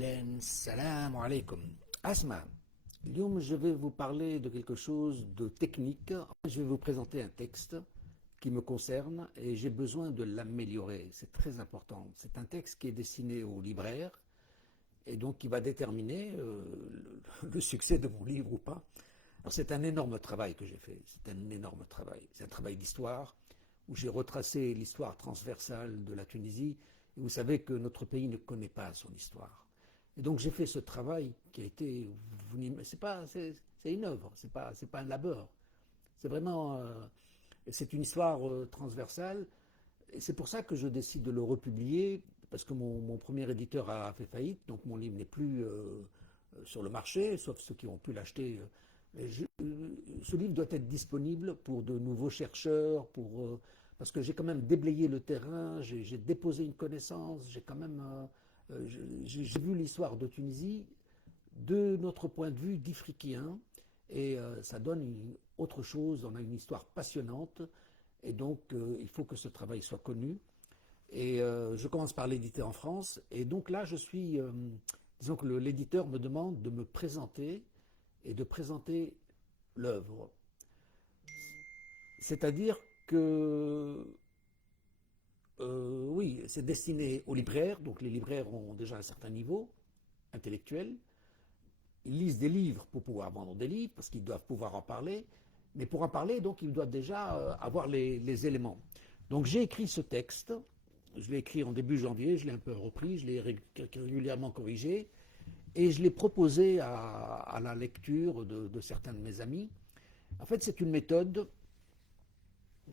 أهلا salam alaikum. Asma, اليوم je vais vous parler de quelque chose de technique. Je vais vous présenter un texte qui me concerne et j'ai besoin de l'améliorer. C'est très important. C'est un texte qui est destiné aux libraires et donc qui va déterminer le succès de mon livre ou pas. Alors c'est un énorme travail que j'ai fait. C'est un énorme travail. C'est un travail d'histoire où j'ai retracé l'histoire transversale de la Tunisie. Et vous savez que notre pays ne connaît pas son histoire. Et donc j'ai fait ce travail qui a été, c'est une œuvre, c'est pas un labeur. C'est vraiment, c'est une histoire transversale. Et c'est pour ça que je décide de le republier, parce que mon premier éditeur a fait faillite, donc mon livre n'est plus sur le marché, sauf ceux qui ont pu l'acheter. Ce livre doit être disponible pour de nouveaux chercheurs, parce que j'ai quand même déblayé le terrain, j'ai déposé une connaissance, j'ai quand même j'ai vu l'histoire de Tunisie de notre point de vue d'Ifriquien, et ça donne autre chose. On a une histoire passionnante, et donc il faut que ce travail soit connu. Et je commence par l'éditer en France, et donc là je suis, disons que l'éditeur me demande de me présenter et de présenter l'œuvre. C'est-à-dire que oui, c'est destiné aux libraires, donc les libraires ont déjà un certain niveau intellectuel. Ils lisent des livres pour pouvoir vendre des livres, parce qu'ils doivent pouvoir en parler, mais pour en parler, donc, ils doivent déjà avoir les éléments. Donc j'ai écrit ce texte, je l'ai écrit en début janvier, je l'ai un peu repris, je l'ai régulièrement corrigé, et je l'ai proposé à la lecture de certains de mes amis. En fait, c'est une méthode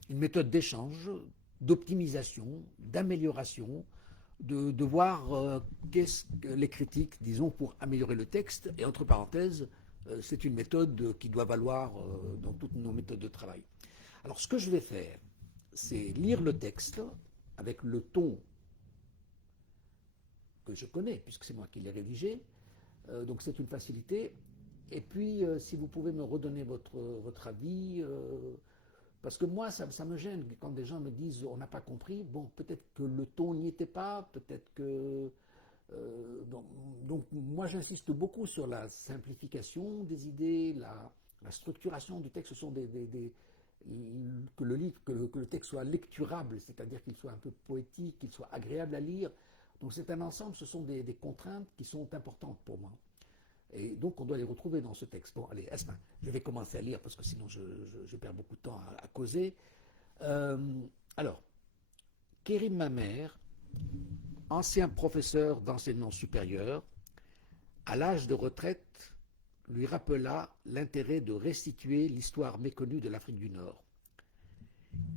d'échange, d'optimisation, d'amélioration, de voir qu'est-ce que les critiques, disons, pour améliorer le texte. Et entre parenthèses, c'est une méthode qui doit valoir dans toutes nos méthodes de travail. Alors, ce que je vais faire, c'est lire le texte avec le ton que je connais, puisque c'est moi qui l'ai rédigé. Donc, c'est une facilité. Et puis, si vous pouvez me redonner votre avis, parce que moi, ça me gêne quand des gens me disent on n'a pas compris. Bon, peut-être que le ton n'y était pas, peut-être que. Donc, moi, j'insiste beaucoup sur la simplification des idées, la structuration du texte. Ce sont que le texte soit lecturable, c'est-à-dire qu'il soit un peu poétique, qu'il soit agréable à lire. Donc, c'est un ensemble, ce sont des contraintes qui sont importantes pour moi. Et donc, on doit les retrouver dans ce texte. Bon, allez, Esma, je vais commencer à lire parce que sinon je perds beaucoup de temps à causer. Euh, alors, Kérim Mamer, ancien professeur d'enseignement supérieur, à l'âge de retraite, lui rappela l'intérêt de restituer l'histoire méconnue de l'Afrique du Nord.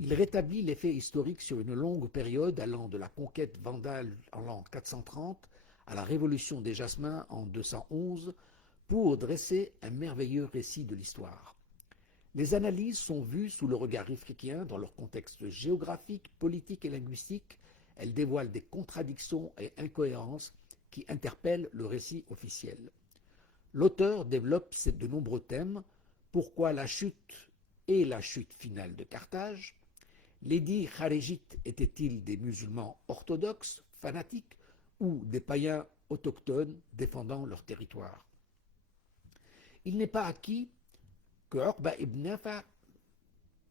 Il rétablit les faits historiques sur une longue période allant de la conquête vandale en l'an 430 à la révolution des Jasmins en 211 pour dresser un merveilleux récit de l'histoire. Les analyses sont vues sous le regard ifriquien dans leur contexte géographique, politique et linguistique. Elles dévoilent des contradictions et incohérences qui interpellent le récit officiel. L'auteur développe de nombreux thèmes. Pourquoi la chute et la chute finale de Carthage? L'édit kharijite étaient-ils des musulmans orthodoxes, fanatiques, ou des païens autochtones défendant leur territoire? Il n'est pas acquis que Uqba ibn Nafa,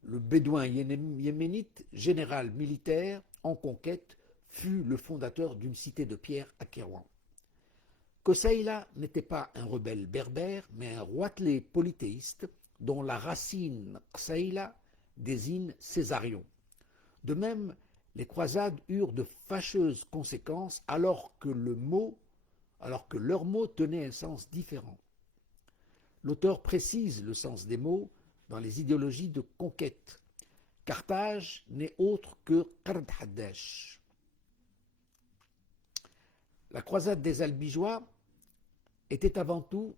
le bédouin yéménite, général militaire en conquête, fut le fondateur d'une cité de pierre à Kérouan. Koseïla n'était pas un rebelle berbère, mais un roitelet polythéiste dont la racine Qsaïla désigne Césarion. De même, les croisades eurent de fâcheuses conséquences alors que leurs mots tenaient un sens différent. L'auteur précise le sens des mots dans les idéologies de conquête. Carthage n'est autre que Qard Haddash. La croisade des Albigeois était avant tout.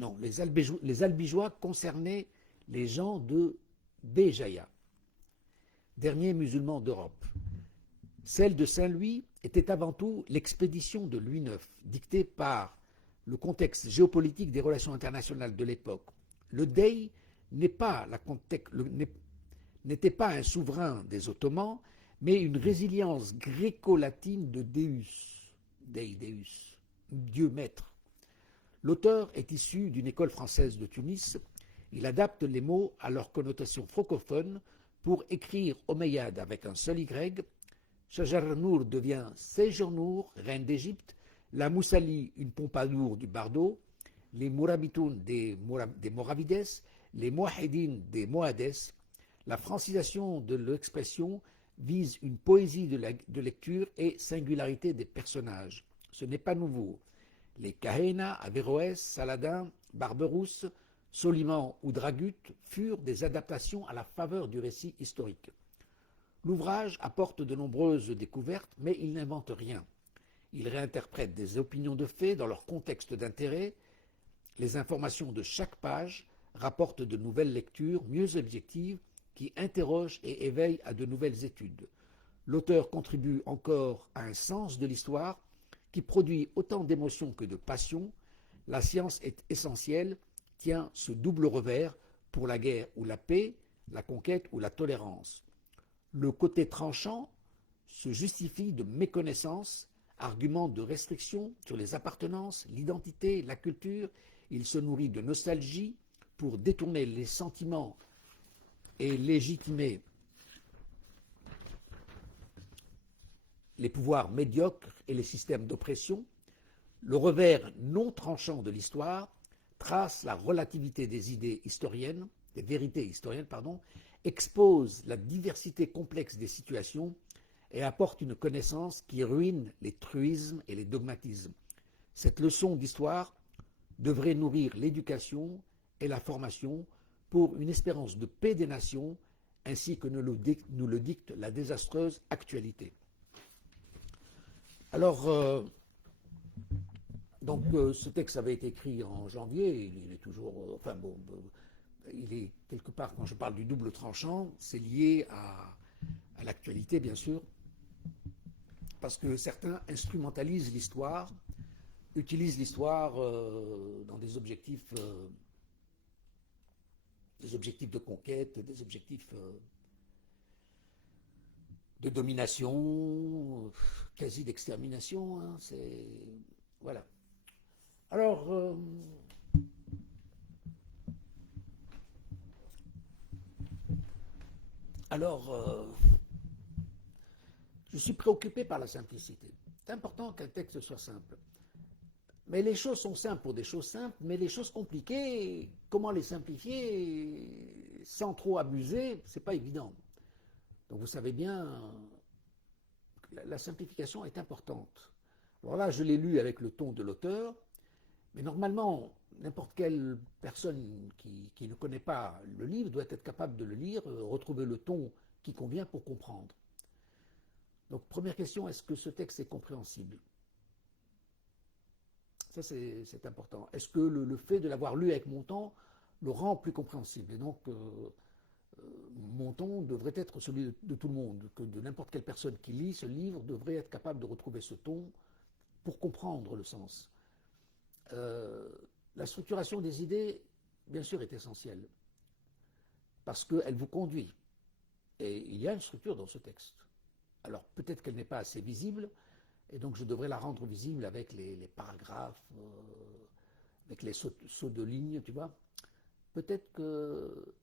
Non, les Albigeois concernaient les gens de Béjaïa, dernier musulman d'Europe. Celle de Saint-Louis était avant tout l'expédition de Louis IX, dictée par le contexte géopolitique des relations internationales de l'époque. Le Dey n'était pas un souverain des Ottomans, mais une résilience gréco-latine de Deus, Dei Deus, Dieu maître. L'auteur est issu d'une école française de Tunis. Il adapte les mots à leur connotation francophone pour écrire Omeyyade avec un seul Y. Shajarnour devient Sejournour, reine d'Égypte. La Moussali, une Pompadour du Bardo. Les Mourabitoun des Moravides. Les Mouahidines des Mohades. La francisation de l'expression vise une poésie de lecture et singularité des personnages. Ce n'est pas nouveau. Les Kahena, Averroès, Saladin, Barberousse, Soliman ou Dragut furent des adaptations à la faveur du récit historique. L'ouvrage apporte de nombreuses découvertes, mais il n'invente rien. Il réinterprète des opinions de fait dans leur contexte d'intérêt. Les informations de chaque page rapportent de nouvelles lectures, mieux objectives, qui interrogent et éveillent à de nouvelles études. L'auteur contribue encore à un sens de l'histoire qui produit autant d'émotions que de passions. La science est essentielle, tient ce double revers pour la guerre ou la paix, la conquête ou la tolérance. Le côté tranchant se justifie de méconnaissance, argument de restriction sur les appartenances, l'identité, la culture. Il se nourrit de nostalgie pour détourner les sentiments et légitimer les pouvoirs médiocres et les systèmes d'oppression. Le revers non tranchant de l'histoire trace la relativité des idées historiennes, des vérités historiennes, expose la diversité complexe des situations et apporte une connaissance qui ruine les truismes et les dogmatismes. Cette leçon d'histoire devrait nourrir l'éducation et la formation pour une espérance de paix des nations, ainsi que nous le dicte la désastreuse actualité. Alors, ce texte avait été écrit en janvier, il est toujours, il est quelque part, quand je parle du double tranchant, c'est lié à l'actualité, bien sûr, parce que certains instrumentalisent l'histoire, utilisent l'histoire dans des objectifs de conquête, des objectifs de domination, quasi d'extermination. Hein, voilà. Alors, je suis préoccupé par la simplicité. C'est important qu'un texte soit simple. Mais les choses sont simples pour des choses simples, mais les choses compliquées, comment les simplifier sans trop abuser, c'est pas évident. Donc vous savez bien, la simplification est importante. Alors là, je l'ai lu avec le ton de l'auteur, mais normalement, n'importe quelle personne qui ne connaît pas le livre doit être capable de le lire, retrouver le ton qui convient pour comprendre. Donc première question, est-ce que ce texte est compréhensible ? Ça, c'est important. Est-ce que le fait de l'avoir lu avec mon ton le rend plus compréhensible ? Et donc, mon ton devrait être celui de tout le monde, que de n'importe quelle personne qui lit ce livre devrait être capable de retrouver ce ton pour comprendre le sens. La structuration des idées, bien sûr, est essentielle, parce qu'elle vous conduit. Et il y a une structure dans ce texte. Alors, peut-être qu'elle n'est pas assez visible, et donc je devrais la rendre visible avec les paragraphes, avec les sauts de ligne, tu vois. Peut-être que...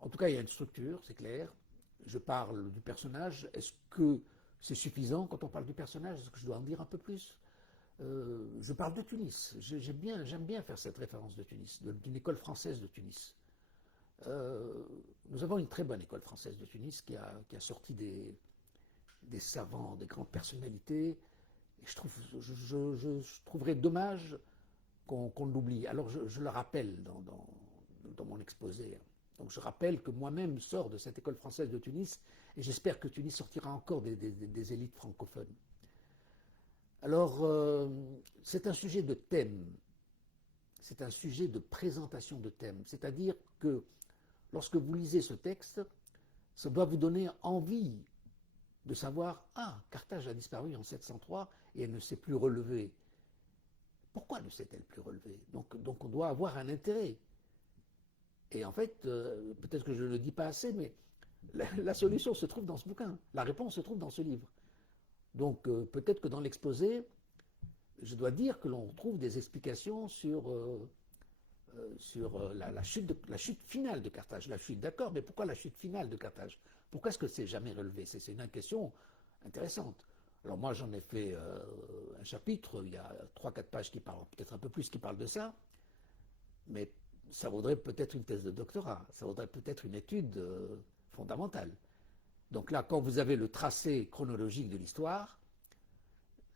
En tout cas, il y a une structure, c'est clair. Je parle du personnage. Est-ce que c'est suffisant quand on parle du personnage ? Est-ce que je dois en dire un peu plus ? Je parle de Tunis. J'aime bien faire cette référence de Tunis, d'une école française de Tunis. Nous avons une très bonne école française de Tunis qui a sorti des savants, des grandes personnalités. Et je trouverais dommage qu'on l'oublie. Alors je le rappelle dans mon exposé. Donc je rappelle que moi-même sors de cette école française de Tunis et j'espère que Tunis sortira encore des élites francophones. Alors, c'est un sujet de thème, c'est un sujet de présentation de thème, c'est-à-dire que lorsque vous lisez ce texte, ça doit vous donner envie de savoir « Ah, Carthage a disparu en 703 et elle ne s'est plus relevée. Pourquoi ne s'est-elle plus relevée ? Donc on doit avoir un intérêt. Et en fait, peut-être que je ne le dis pas assez, mais la solution se trouve dans ce bouquin, la réponse se trouve dans ce livre. Donc peut-être que dans l'exposé, je dois dire que l'on trouve des explications sur la chute finale de Carthage. La chute, d'accord, mais pourquoi la chute finale de Carthage? Pourquoi est-ce que c'est jamais relevé? C'est une question intéressante. Alors moi j'en ai fait un chapitre, il y a 3-4 pages qui parlent, peut-être un peu plus qui parlent de ça, mais ça vaudrait peut-être une thèse de doctorat, ça vaudrait peut-être une étude fondamentale. Donc là, quand vous avez le tracé chronologique de l'histoire,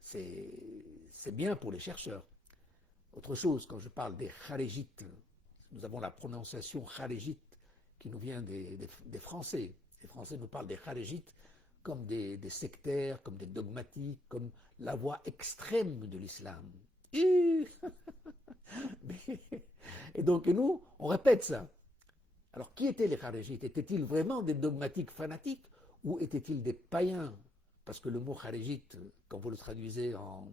c'est bien pour les chercheurs. Autre chose, quand je parle des Kharégites, nous avons la prononciation Kharégite qui nous vient des Français. Les Français nous parlent des Kharégites comme des sectaires, comme des dogmatiques, comme la voie extrême de l'islam. Et donc nous, on répète ça. Alors qui étaient les Kharégites? Étaient-ils vraiment des dogmatiques fanatiques ou étaient-ils des païens? Parce que le mot Kharégite, quand vous le traduisez en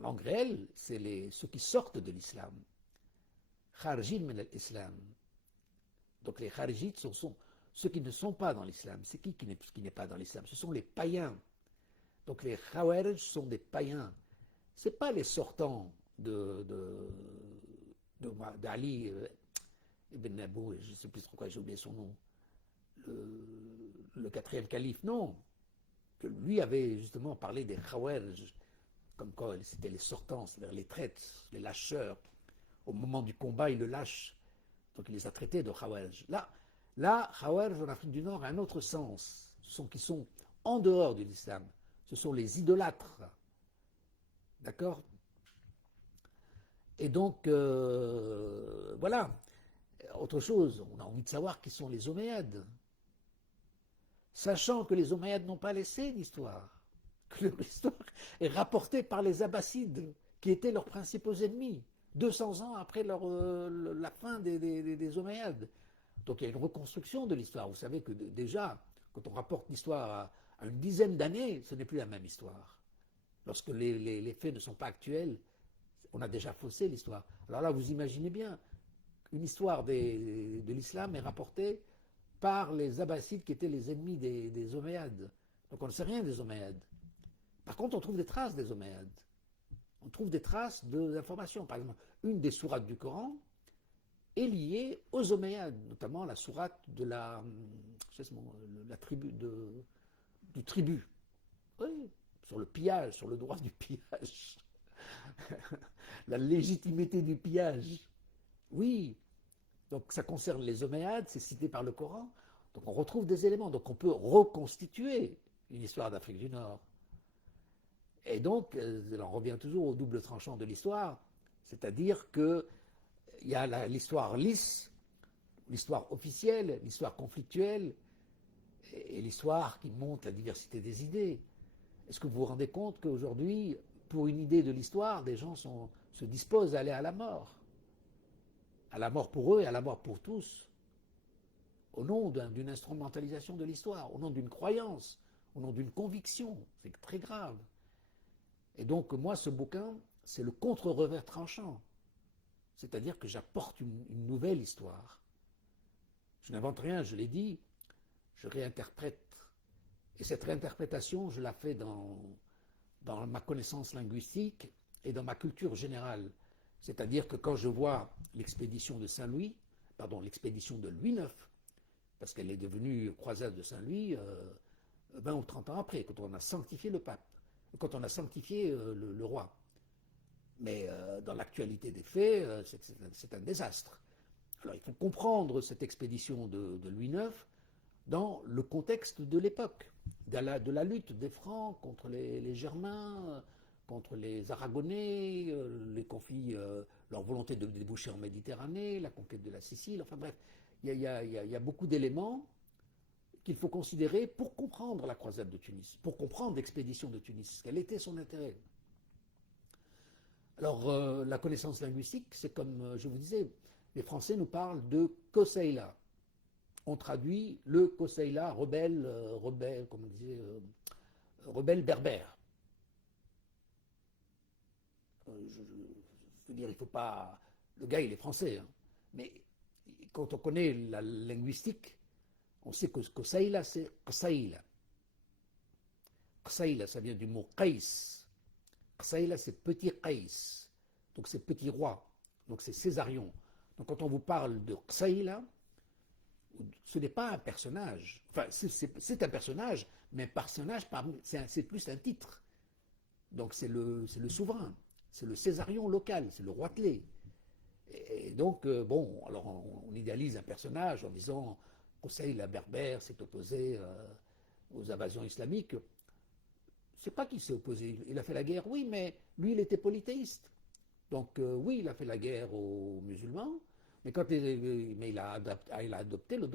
langue réelle, c'est ceux qui sortent de l'islam. Kharijin min al-Islam. Donc les Kharijites sont ceux qui ne sont pas dans l'islam. C'est qui n'est pas dans l'islam? Ce sont les païens. Donc les Khawarij sont des païens. Ce n'est pas les sortants d'Ali ibn Nabou, je ne sais plus trop quoi, j'ai oublié son nom, le quatrième calife, non. Que lui avait justement parlé des Khawarij, comme quoi c'était les sortants, c'est-à-dire les traîtres, les lâcheurs. Au moment du combat, il le lâche. Donc il les a traités de Khawarij. Là, Khawarij en Afrique du Nord a un autre sens. Qui sont en dehors de l'islam. Ce sont les idolâtres. D'accord? Et donc, voilà. Autre chose, on a envie de savoir qui sont les Omeyyades. Sachant que les Omeyyades n'ont pas laissé l'histoire. Que l'histoire est rapportée par les Abbassides, qui étaient leurs principaux ennemis. 200 ans après la fin des Omeyyades. Donc il y a une reconstruction de l'histoire. Vous savez que déjà, quand on rapporte l'histoire à une dizaine d'années, ce n'est plus la même histoire. Lorsque les faits ne sont pas actuels, on a déjà faussé l'histoire. Alors là, vous imaginez bien, une histoire de l'islam est rapportée par les Abbassides qui étaient les ennemis des Omeyyades. Donc on ne sait rien des Omeyyades. Par contre, on trouve des traces des Omeyyades. On trouve des traces d'informations. Par exemple, une des sourates du Coran est liée aux Omeyyades, notamment la sourate de la tribu du tribut. Oui, sur le pillage, sur le droit du pillage. La légitimité du pillage. Oui, donc ça concerne les Omeyyades, c'est cité par le Coran. Donc on retrouve des éléments. Donc on peut reconstituer une histoire d'Afrique du Nord. Et donc, on revient toujours au double tranchant de l'histoire, c'est-à-dire qu'il y a l'histoire lisse, l'histoire officielle, l'histoire conflictuelle, et l'histoire qui montre la diversité des idées. Est-ce que vous vous rendez compte qu'aujourd'hui, pour une idée de l'histoire, des gens se disposent à aller à la mort pour eux et à la mort pour tous, au nom d'une instrumentalisation de l'histoire, au nom d'une croyance, au nom d'une conviction. C'est très grave. Et donc, moi, ce bouquin, c'est le contre-revers tranchant. C'est-à-dire que j'apporte une nouvelle histoire. Je n'invente rien, je l'ai dit, je réinterprète. Et cette réinterprétation, je la fais dans ma connaissance linguistique et dans ma culture générale. C'est-à-dire que quand je vois l'expédition de Louis IX, parce qu'elle est devenue croisade de Saint-Louis 20 ou 30 ans après, quand on a sanctifié le pape, quand on a sanctifié le roi. Mais dans l'actualité des faits, c'est un désastre. Alors il faut comprendre cette expédition de Louis IX dans le contexte de l'époque, de la lutte des Francs contre les Germains, contre les Aragonais, les conflits, leur volonté de déboucher en Méditerranée, la conquête de la Sicile, enfin bref, il y a beaucoup d'éléments qu'il faut considérer pour comprendre la croisade de Tunis, pour comprendre l'expédition de Tunis, quel était son intérêt. Alors, la connaissance linguistique, c'est comme je vous disais, les Français nous parlent de Koseila. On traduit le Koseila, rebelle berbère. Je veux dire, il ne faut pas... Le gars, il est français, hein. Mais quand on connaît la linguistique, On sait que Qusayla, c'est Qusayla. Qusayla, ça vient du mot Qais. Qusayla, c'est petit Qais. Donc c'est petit roi. Donc c'est Césarion. Donc quand on vous parle de Qusayla, ce n'est pas un personnage. Enfin, c'est un personnage, mais un personnage, c'est plus un titre. Donc c'est le souverain. C'est le Césarion local. C'est le roitelet. Et donc, bon, alors on idéalise un personnage en disant Qusayla berbère s'est opposé aux invasions islamiques. C'est pas qu'il s'est opposé. Il a fait la guerre, oui, mais lui, il était polythéiste. Donc, oui, il a fait la guerre aux musulmans, mais, il a adopté le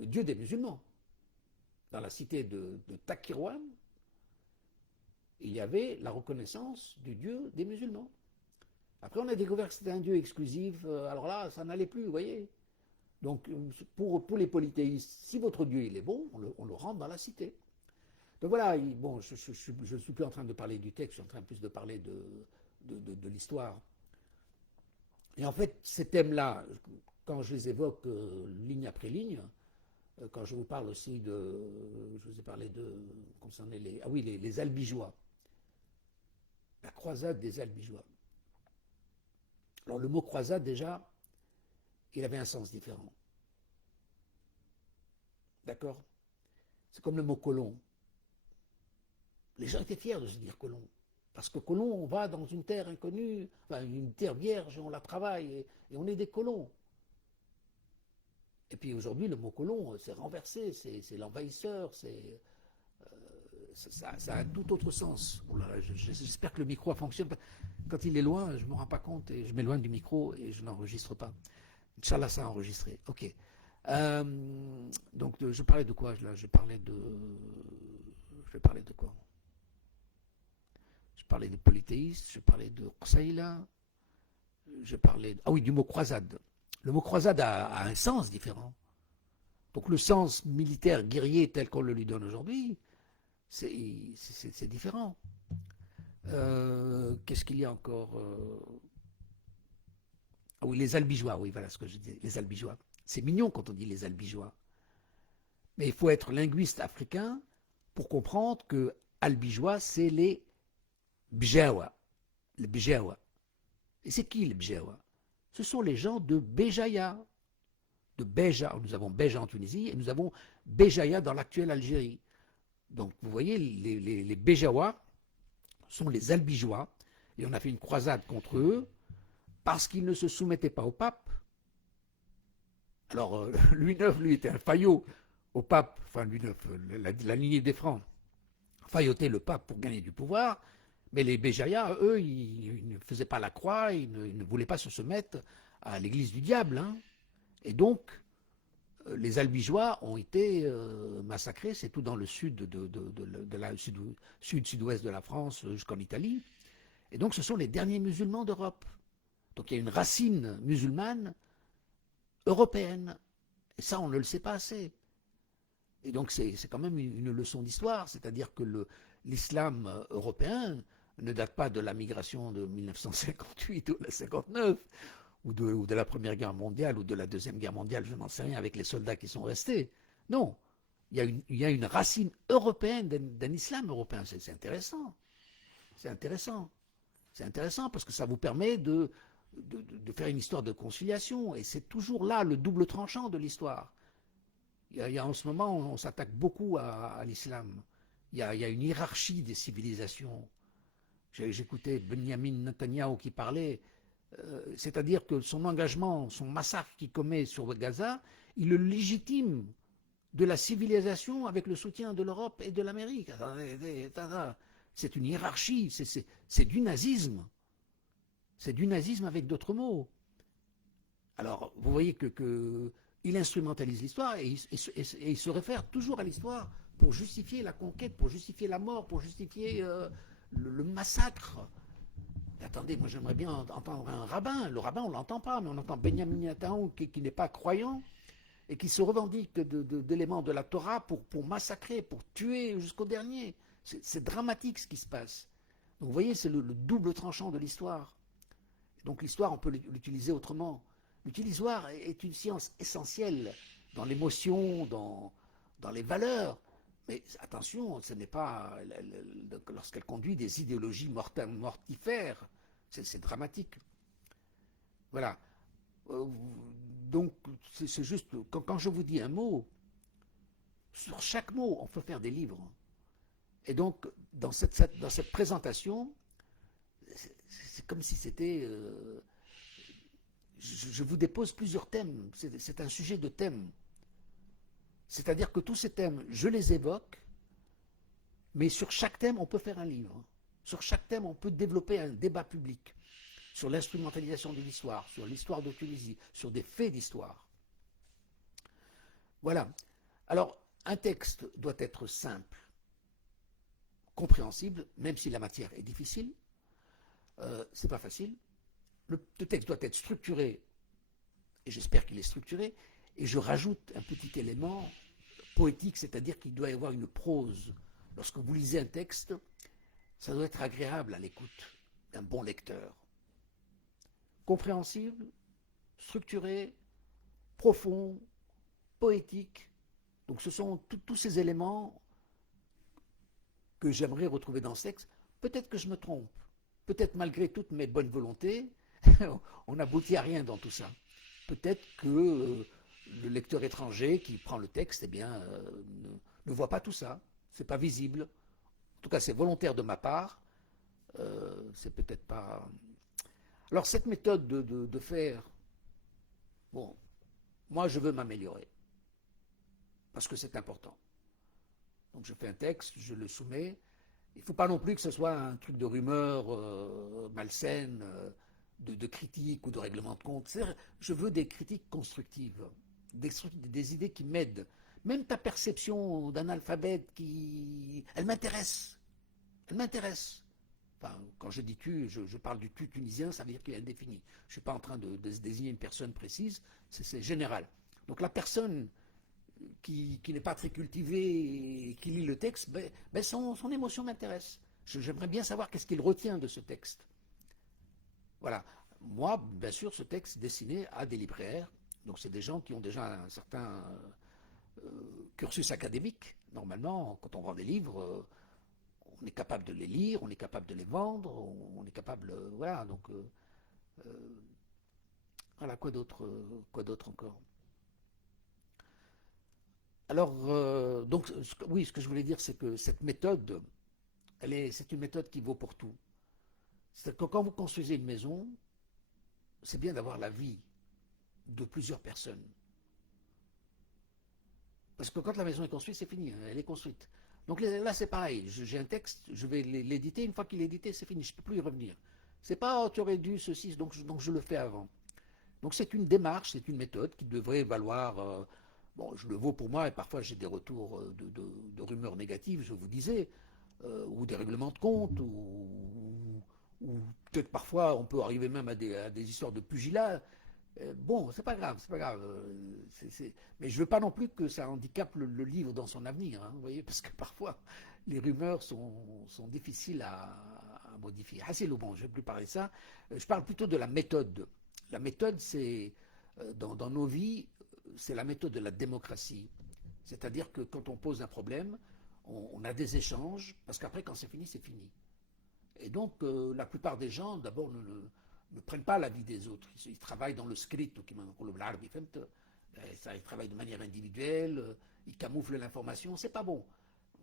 dieu des musulmans. Dans la cité de Takirouan, il y avait la reconnaissance du dieu des musulmans. Après, on a découvert que c'était un dieu exclusif. Alors là, ça n'allait plus, vous voyez. Donc, pour les polythéistes, si votre dieu il est bon, on le rentre dans la cité. Donc voilà, bon, je ne suis plus en train de parler du texte, je suis en train plus de parler de l'histoire. Et en fait, ces thèmes-là, quand je les évoque ligne après ligne, quand je vous parle aussi je vous ai parlé concernant les Albigeois, la croisade des Albigeois. Alors le mot croisade, déjà, il avait un sens différent. D'accord? C'est comme le mot colon. Les gens étaient fiers de se dire colon. Parce que colon, on va dans une terre inconnue, enfin une terre vierge, on la travaille, et on est des colons. Et puis aujourd'hui, le mot colon, c'est renversé, c'est l'envahisseur, ça a un tout autre sens. J'espère que le micro fonctionne. Quand il est loin, je ne me rends pas compte et je m'éloigne du micro et je n'enregistre pas. Inch'Allah, ça a enregistré. Ok. Donc, je parlais de quoi là? Je parlais de quoi? Je parlais des polythéistes, je parlais de Qusayla, du mot croisade. Le mot croisade a un sens différent. Donc le sens militaire guerrier tel qu'on le lui donne aujourd'hui, c'est différent. Qu'est-ce qu'il y a encore? Ah oui, les Albigeois, oui, voilà ce que je disais, les Albigeois. C'est mignon quand on dit les Albigeois. Mais il faut être linguiste africain pour comprendre que Albigeois, c'est les Bjawa. Les Bjawa. Et c'est qui les Bjawa? Ce sont les gens de Béjaïa. De Béja. Nous avons Béja en Tunisie et nous avons Béjaïa dans l'actuelle Algérie. Donc vous voyez, les Béjawa sont les Albigeois. Et on a fait une croisade contre eux parce qu'ils ne se soumettaient pas au pape. Alors, Louis IX, lui, était un faillot au pape, enfin Louis IX, la lignée des Francs, faillotait le pape pour gagner du pouvoir, mais les Béjaïas, eux, ils ne faisaient pas la croix, ils ne voulaient pas se soumettre à l'église du diable. Hein. Et donc, les Albigeois ont été massacrés, c'est tout dans le sud sud-ouest de la France jusqu'en Italie. Et donc, ce sont les derniers musulmans d'Europe. Donc, il y a une racine musulmane européenne. Et ça, on ne le sait pas assez. Et donc, c'est quand même une leçon d'histoire, c'est-à-dire que l'islam européen ne date pas de la migration de 1958 ou de 1959, ou de la Première Guerre mondiale, ou de la Deuxième Guerre mondiale, je n'en sais rien, avec les soldats qui sont restés. Non, il y a une racine européenne d'un islam européen. C'est intéressant. C'est intéressant. C'est intéressant parce que ça vous permet de faire une histoire de conciliation. Et c'est toujours là le double tranchant de l'histoire. En ce moment, on s'attaque beaucoup à l'islam. Il y a une hiérarchie des civilisations. J'écoutais Benjamin Netanyahu qui parlait, c'est-à-dire que son engagement, son massacre qu'il commet sur Gaza, il le légitime de la civilisation avec le soutien de l'Europe et de l'Amérique. C'est une hiérarchie, c'est du nazisme. C'est du nazisme avec d'autres mots. Alors, vous voyez qu'il instrumentalise l'histoire et il se réfère toujours à l'histoire pour justifier la conquête, pour justifier la mort, pour justifier le massacre. Et attendez, moi j'aimerais bien entendre un rabbin. Le rabbin, on ne l'entend pas, mais on entend Benjamin Netanyahu qui n'est pas croyant et qui se revendique d'éléments de la Torah pour massacrer, pour tuer jusqu'au dernier. C'est dramatique ce qui se passe. Donc vous voyez, c'est le double tranchant de l'histoire. Donc l'histoire, on peut l'utiliser autrement. L'histoire est une science essentielle dans l'émotion, dans les valeurs. Mais attention, ce n'est pas lorsqu'elle conduit des idéologies mortifères. C'est dramatique. Voilà. Euh, donc, c'est juste, quand je vous dis un mot, sur chaque mot, on peut faire des livres. Et donc, dans cette présentation, c'est comme si c'était... je vous dépose plusieurs thèmes. C'est un sujet de thème. C'est-à-dire que tous ces thèmes, je les évoque, mais sur chaque thème, on peut faire un livre. Sur chaque thème, on peut développer un débat public sur l'instrumentalisation de l'histoire, sur l'histoire de Tunisie, sur des faits d'histoire. Voilà. Alors, un texte doit être simple, compréhensible, même si la matière est difficile. C'est pas facile. Le texte doit être structuré, et j'espère qu'il est structuré, et je rajoute un petit élément poétique, c'est-à-dire qu'il doit y avoir une prose. Lorsque vous lisez un texte, ça doit être agréable à l'écoute d'un bon lecteur. Compréhensible, structuré, profond, poétique. Donc ce sont tous ces éléments que j'aimerais retrouver dans ce texte. Peut-être que je me trompe. Peut-être malgré toutes mes bonnes volontés, on n'aboutit à rien dans tout ça. Peut-être que le lecteur étranger qui prend le texte, eh bien, ne voit pas tout ça. C'est pas visible. En tout cas, c'est volontaire de ma part. C'est peut-être pas... Alors, cette méthode de faire, bon, moi, je veux m'améliorer. Parce que c'est important. Donc, je fais un texte, je le soumets. Il ne faut pas non plus que ce soit un truc de rumeur malsaine, de critique ou de règlement de compte. Je veux des critiques constructives, des idées qui m'aident. Même ta perception d'un alphabet elle m'intéresse. Elle m'intéresse. Enfin, quand je dis tu, je parle du tu tunisien, ça veut dire qu'il est indéfini. Je ne suis pas en train de désigner une personne précise, c'est général. Donc la personne qui n'est pas très cultivée et qui lit le texte, son émotion m'intéresse. J'aimerais bien savoir qu'est-ce qu'il retient de ce texte. Voilà. Moi, bien sûr, ce texte est destiné à des libraires. Donc c'est des gens qui ont déjà un certain cursus académique. Normalement, quand on vend des livres, on est capable de les lire, on est capable de les vendre, on est capable... voilà, donc... voilà, quoi d'autre encore? Alors, donc, oui, ce que je voulais dire, c'est que cette méthode, c'est une méthode qui vaut pour tout. C'est que quand vous construisez une maison, c'est bien d'avoir l'avis de plusieurs personnes. Parce que quand la maison est construite, c'est fini, elle est construite. Donc là, c'est pareil, j'ai un texte, je vais l'éditer, une fois qu'il est édité, c'est fini, je ne peux plus y revenir. C'est pas, oh, tu aurais dû ceci, donc je le fais avant. Donc c'est une démarche, c'est une méthode qui devrait valoir... bon, je le vaux pour moi, et parfois j'ai des retours de rumeurs négatives, je vous disais, ou des règlements de compte, ou peut-être parfois on peut arriver même à des histoires de pugilat. Bon, c'est pas grave, c'est pas grave. Mais je veux pas non plus que ça handicape le livre dans son avenir, hein, vous voyez, parce que parfois les rumeurs sont difficiles à modifier. Ah, c'est bon, je ne vais plus parler de ça. Je parle plutôt de la méthode. La méthode, c'est dans nos vies, c'est la méthode de la démocratie. C'est-à-dire que quand on pose un problème, on a des échanges, parce qu'après, quand c'est fini, c'est fini. Et donc, la plupart des gens, d'abord, ne prennent pas l'avis des autres. Ils travaillent dans le script, ils travaillent de manière individuelle, ils camouflent l'information, c'est pas bon.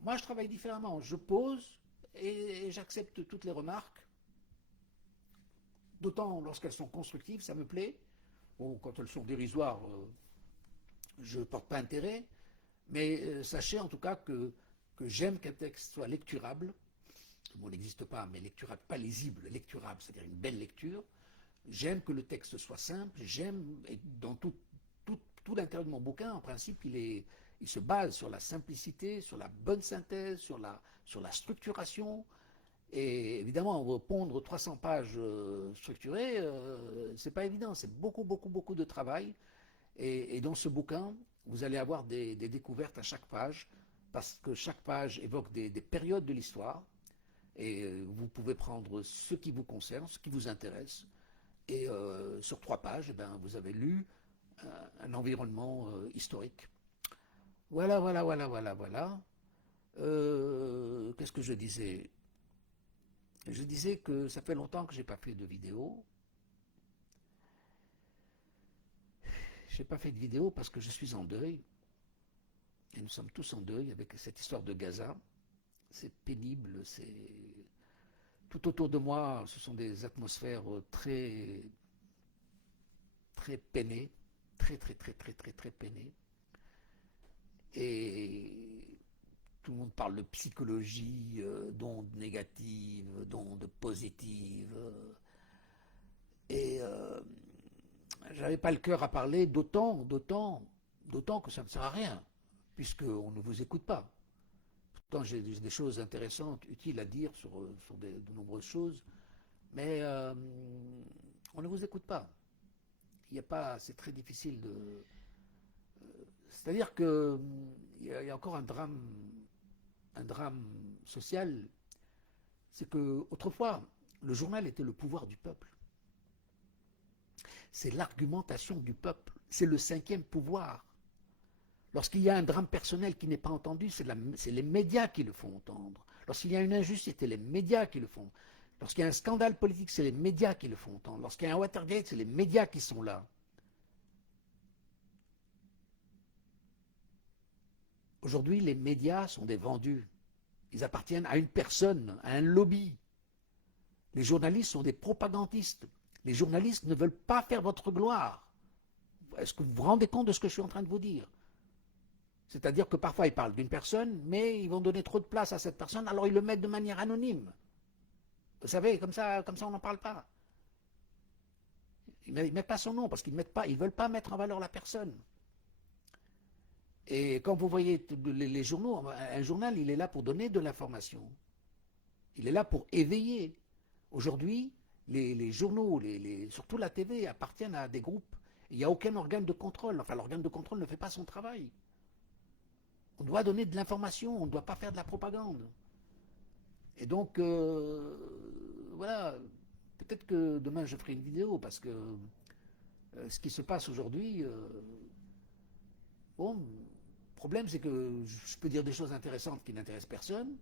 Moi, je travaille différemment. Je pose et j'accepte toutes les remarques, d'autant lorsqu'elles sont constructives, ça me plaît. Bon, quand elles sont dérisoires, je ne porte pas intérêt, mais sachez en tout cas que j'aime qu'un texte soit lecturable. Le mot n'existe pas, mais lecturable, pas lisible, lecturable, c'est-à-dire une belle lecture. J'aime que le texte soit simple, j'aime, et dans tout l'intérieur de mon bouquin, en principe, il se base sur la simplicité, sur la bonne synthèse, sur la structuration. Et évidemment, pondre 300 pages structurées, c'est pas évident, c'est beaucoup, beaucoup, beaucoup de travail. Et dans ce bouquin, vous allez avoir des découvertes à chaque page, parce que chaque page évoque des périodes de l'histoire. Et vous pouvez prendre ce qui vous concerne, ce qui vous intéresse. Et sur 3 pages, eh bien, vous avez lu un environnement historique. Voilà, voilà, voilà, voilà, voilà. Qu'est-ce que je disais? Je disais que ça fait longtemps que je n'ai pas fait de vidéo. Je n'ai pas fait de vidéo parce que je suis en deuil. Et nous sommes tous en deuil avec cette histoire de Gaza. C'est pénible, c'est... Tout autour de moi, ce sont des atmosphères très, très peinées, très, très, très, très, très, très peinées. Et tout le monde parle de psychologie, d'ondes négatives, d'ondes positives. Et j'avais pas le cœur à parler d'autant que ça ne sert à rien, puisqu'on ne vous écoute pas. Pourtant, j'ai des choses intéressantes, utiles à dire sur de nombreuses choses, mais on ne vous écoute pas. Il n'y a pas, c'est très difficile de. C'est-à-dire que il y a encore un drame social, c'est que autrefois, le journal était le pouvoir du peuple. C'est l'argumentation du peuple, c'est le cinquième pouvoir. Lorsqu'il y a un drame personnel qui n'est pas entendu, c'est les médias qui le font entendre. Lorsqu'il y a une injustice, c'est les médias qui le font. Lorsqu'il y a un scandale politique, c'est les médias qui le font entendre. Lorsqu'il y a un Watergate, c'est les médias qui sont là. Aujourd'hui, les médias sont des vendus. Ils appartiennent à une personne, à un lobby. Les journalistes sont des propagandistes. Les journalistes ne veulent pas faire votre gloire. Est-ce que vous vous rendez compte de ce que je suis en train de vous dire? C'est-à-dire que parfois ils parlent d'une personne, mais ils vont donner trop de place à cette personne, alors ils le mettent de manière anonyme. Vous savez, comme ça on n'en parle pas. Ils ne mettent pas son nom parce qu'ils ne veulent pas mettre en valeur la personne. Et quand vous voyez les journaux, un journal, il est là pour donner de l'information. Il est là pour éveiller. Aujourd'hui, les journaux, surtout la TV, appartiennent à des groupes. Il n'y a aucun organe de contrôle. Enfin, l'organe de contrôle ne fait pas son travail. On doit donner de l'information, on ne doit pas faire de la propagande. Et donc, voilà, peut-être que demain je ferai une vidéo, parce que ce qui se passe aujourd'hui, bon, le problème c'est que je peux dire des choses intéressantes qui n'intéressent personne,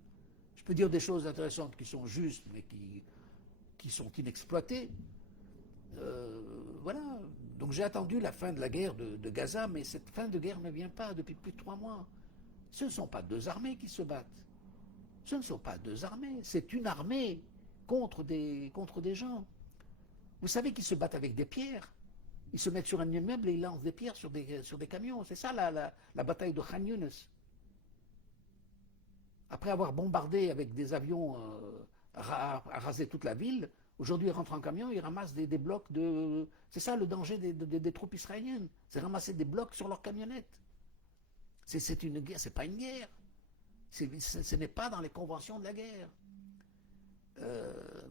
je peux dire des choses intéressantes qui sont justes, mais qui sont inexploitées. Voilà, donc j'ai attendu la fin de la guerre de Gaza, mais cette fin de guerre ne vient pas depuis plus de 3 mois. Ce ne sont pas deux armées qui se battent. Ce ne sont pas deux armées. C'est une armée contre des gens. Vous savez qu'ils se battent avec des pierres. Ils se mettent sur un immeuble et ils lancent des pierres sur des camions. C'est ça la bataille de Khan Younis. Après avoir bombardé avec des avions, rasé toute la ville, aujourd'hui ils rentrent en camion, ils ramassent des blocs de... C'est ça le danger des troupes israéliennes. C'est ramasser des blocs sur leurs camionnettes. C'est une guerre, c'est pas une guerre. Ce n'est pas dans les conventions de la guerre.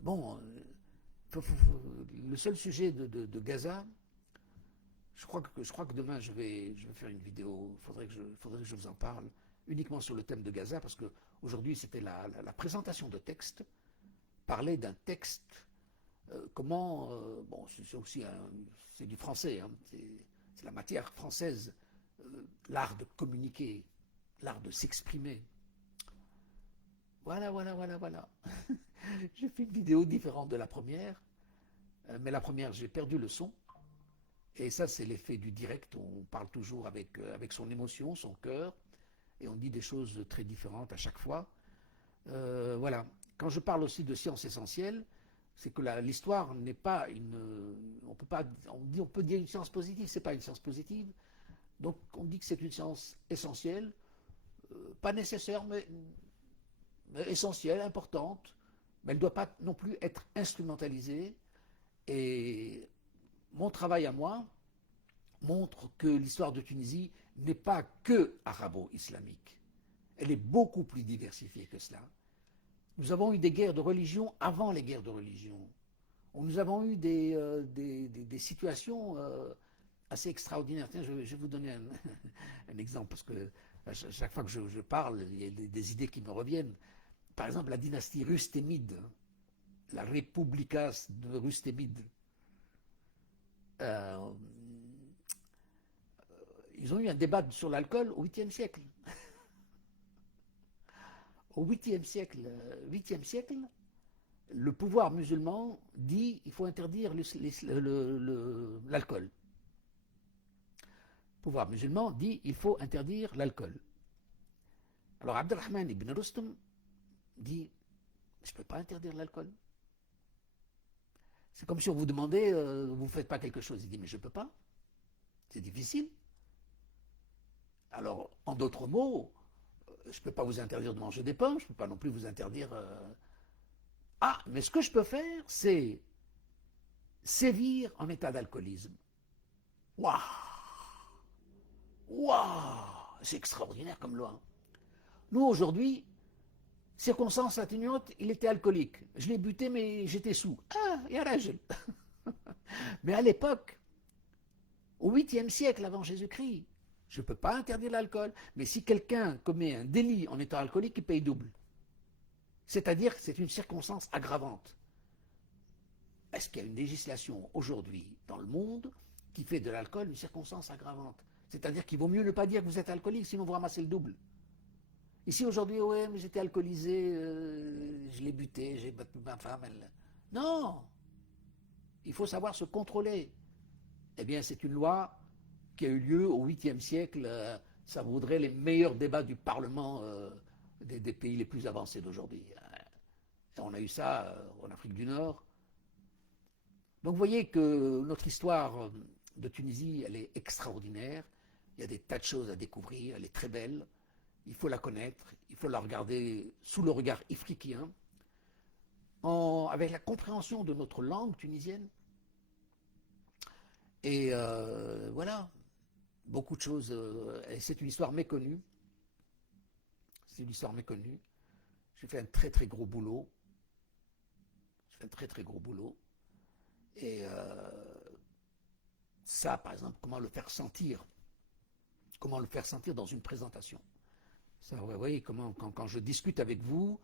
Bon, le seul sujet de Gaza, je crois que demain je vais faire une vidéo, faudrait que je vous en parle, uniquement sur le thème de Gaza, parce qu'aujourd'hui c'était la présentation de texte, parler d'un texte, comment, bon c'est aussi c'est du français, hein, c'est la matière française, l'art de communiquer, l'art de s'exprimer. Voilà, voilà, voilà, voilà. J'ai fait une vidéo différente de la première, mais la première, j'ai perdu le son. Et ça, c'est l'effet du direct. On parle toujours avec son émotion, son cœur, et on dit des choses très différentes à chaque fois. Voilà. Quand je parle aussi de science essentielle, c'est que l'histoire n'est pas une... On peut dire une science positive, c'est pas une science positive. Donc on dit que c'est une science essentielle, pas nécessaire, mais essentielle, importante, mais elle ne doit pas non plus être instrumentalisée. Et mon travail à moi montre que l'histoire de Tunisie n'est pas que arabo-islamique. Elle est beaucoup plus diversifiée que cela. Nous avons eu des guerres de religion avant les guerres de religion. Nous avons eu des situations assez extraordinaires. Tiens, je vais vous donner un exemple, parce que chaque fois que je parle, il y a des idées qui me reviennent. Par exemple, la dynastie rustémide, la Republikas de Rustémide. Ils ont eu un débat sur l'alcool au 8e siècle. Au 8e siècle, le pouvoir musulman dit qu'il faut interdire l'alcool. Le pouvoir musulman dit qu'il faut interdire l'alcool. Alors Abdelrahman ibn Rustum dit je ne peux pas interdire l'alcool. C'est comme si on vous demandait vous ne faites pas quelque chose. Il dit mais je ne peux pas. C'est difficile. Alors, en d'autres mots, je ne peux pas vous interdire de manger des pommes, je ne peux pas non plus vous interdire. Ah, mais ce que je peux faire, c'est sévir en état d'alcoolisme. Waouh! Waouh! C'est extraordinaire comme loi. Nous, aujourd'hui, circonstance atténuante, il était alcoolique. Je l'ai buté, mais j'étais sous. Ah, il y a rajel. Mais à l'époque, au 8e siècle avant Jésus-Christ, je ne peux pas interdire l'alcool, mais si quelqu'un commet un délit en étant alcoolique, il paye double. C'est-à-dire que c'est une circonstance aggravante. Est-ce qu'il y a une législation aujourd'hui dans le monde qui fait de l'alcool une circonstance aggravante? C'est-à-dire qu'il vaut mieux ne pas dire que vous êtes alcoolique, sinon vous ramassez le double. Ici aujourd'hui, ouais, mais j'étais alcoolisé, je l'ai buté, j'ai battu ma femme. Non! Il faut savoir se contrôler. Eh bien, c'est une loi qui a eu lieu au 8e siècle, ça vaudrait les meilleurs débats du Parlement des pays les plus avancés d'aujourd'hui. On a eu ça en Afrique du Nord. Donc vous voyez que notre histoire de Tunisie, elle est extraordinaire. Il y a des tas de choses à découvrir, elle est très belle. Il faut la connaître, il faut la regarder sous le regard ifriquien, avec la compréhension de notre langue tunisienne. Et voilà. Beaucoup de choses, et c'est une histoire méconnue. C'est une histoire méconnue. J'ai fait un très très gros boulot. Et ça, par exemple, comment le faire sentir dans une présentation. Ça, vous voyez, quand je discute avec vous,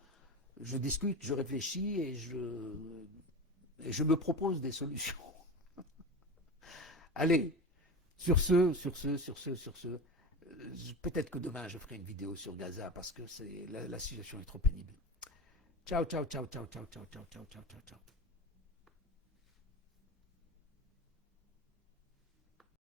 je discute, je réfléchis et je me propose des solutions. Allez. Sur ce, peut-être que demain je ferai une vidéo sur Gaza parce que la situation est trop pénible. Ciao, ciao, ciao, ciao, ciao, ciao, ciao, ciao, ciao, ciao, ciao.